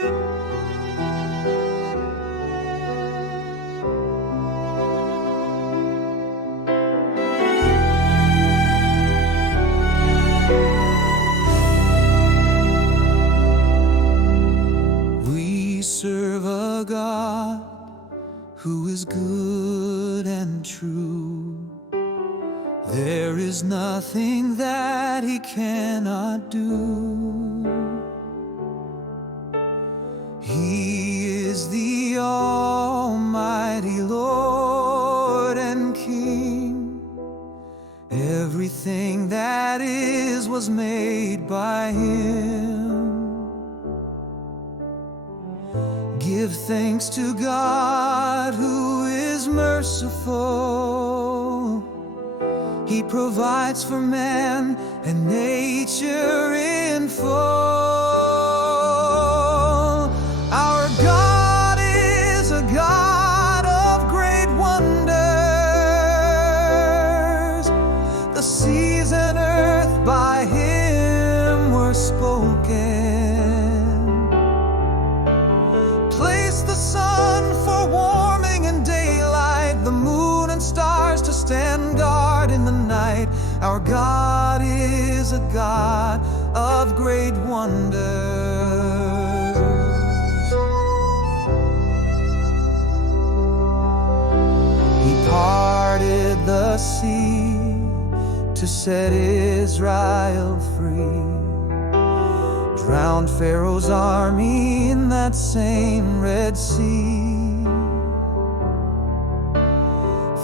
We serve a God who is good and true. There is nothing that He cannot do. He is the Almighty Lord and King. Everything that is was made by Him. Give thanks to God who is merciful. He provides for man and nature in full. Our God is a God of great wonders. The seas and earth by Him were spoken. Place the sun for warming and daylight, the moon and stars to stand guard in the night. Our God is a God of great wonders. He parted the sea to set Israel free, drowned Pharaoh's army in that same Red Sea,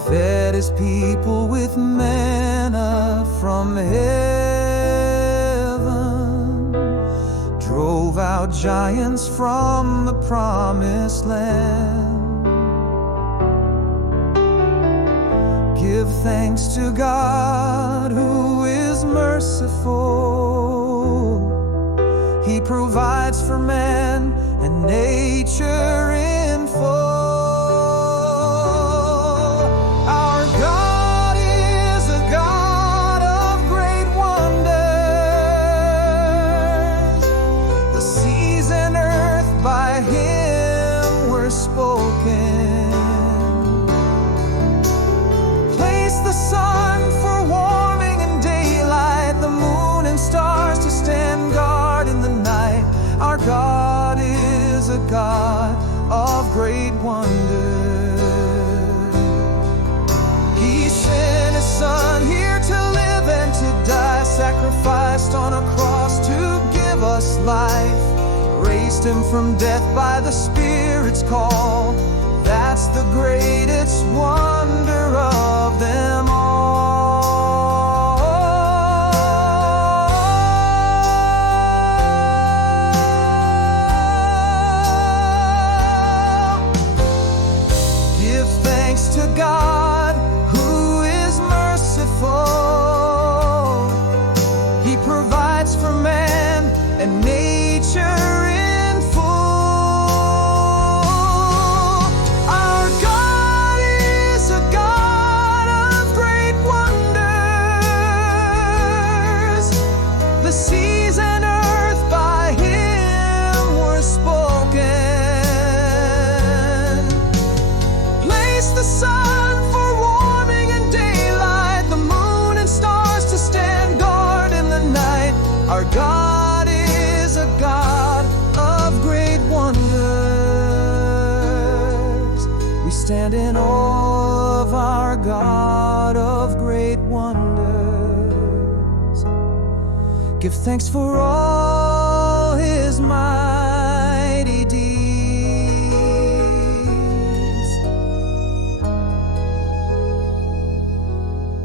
fed His people with manna from heaven, drove out giants from the promised land. Give thanks to God who is merciful. He provides for man and nature in full. God is a God of great wonders. He sent His Son here to live and to die, sacrificed on a cross to give us life, raised Him from death by the Spirit's call. That's the greatest wonder of them all. To God who is merciful. He provides for man and nature in full. Our God is a God of great wonders. The seas and earth by Him were spoken. The sun for warming and daylight, the moon and stars to stand guard in the night. Our God is a God of great wonders. We stand in awe of our God of great wonders. Give thanks for all His mighty deeds.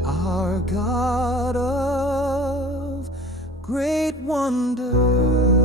Our God of great wonders.